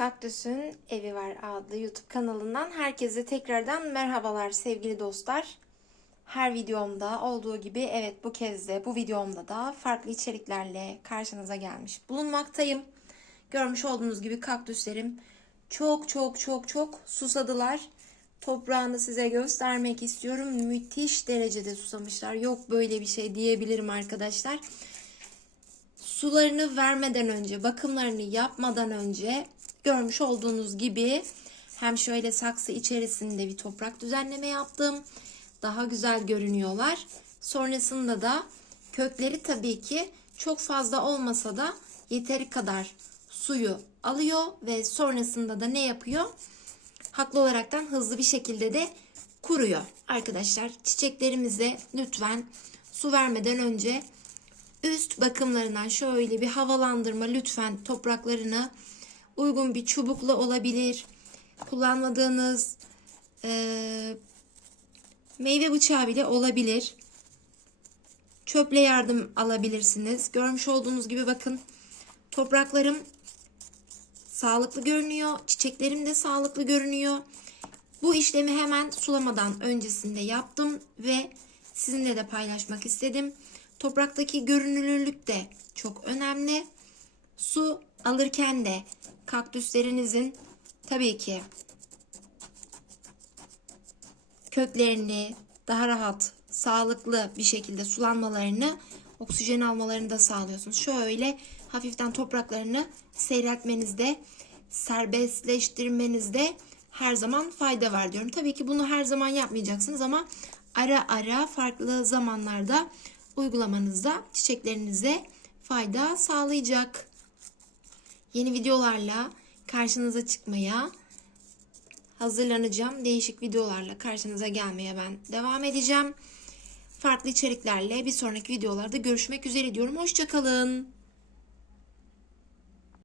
Kaktüs'ün Evi Var adlı YouTube kanalından herkese tekrardan merhabalar sevgili dostlar. Her videomda olduğu gibi evet bu kez de bu videomda da farklı içeriklerle karşınıza gelmiş bulunmaktayım. Görmüş olduğunuz gibi kaktüslerim çok çok çok çok susadılar. Toprağını size göstermek istiyorum. Müthiş derecede susamışlar. Yok böyle bir şey diyebilirim arkadaşlar sularını vermeden önce, bakımlarını yapmadan önce görmüş olduğunuz gibi hem şöyle saksı içerisinde bir toprak düzenleme yaptım. Daha güzel görünüyorlar. Sonrasında da kökleri tabii ki çok fazla olmasa da yeteri kadar suyu alıyor ve sonrasında da ne yapıyor? Haklı olaraktan hızlı bir şekilde de kuruyor. Arkadaşlar çiçeklerimize lütfen su vermeden önce üst bakımlarından şöyle bir havalandırma lütfen topraklarını uygun bir çubukla olabilir. Kullanmadığınız eee, meyve bıçağı bile olabilir. Çöple yardım alabilirsiniz. Görmüş olduğunuz gibi bakın topraklarım sağlıklı görünüyor. Çiçeklerim de sağlıklı görünüyor. Bu işlemi hemen sulamadan öncesinde yaptım ve sizinle de paylaşmak istedim. Topraktaki görünürlük de çok önemli. Su alırken de kaktüslerinizin tabii ki köklerini daha rahat, sağlıklı bir şekilde sulanmalarını, oksijen almalarını da sağlıyorsunuz. Şöyle hafiften topraklarını seyreltmenizde, serbestleştirmenizde her zaman fayda var diyorum. Tabii ki bunu her zaman yapmayacaksınız ama ara ara farklı zamanlarda uygulamanızda çiçeklerinize fayda sağlayacak. Yeni videolarla karşınıza çıkmaya hazırlanacağım. Değişik videolarla karşınıza gelmeye ben devam edeceğim. Farklı içeriklerle bir sonraki videolarda görüşmek üzere diyorum. Hoşçakalın.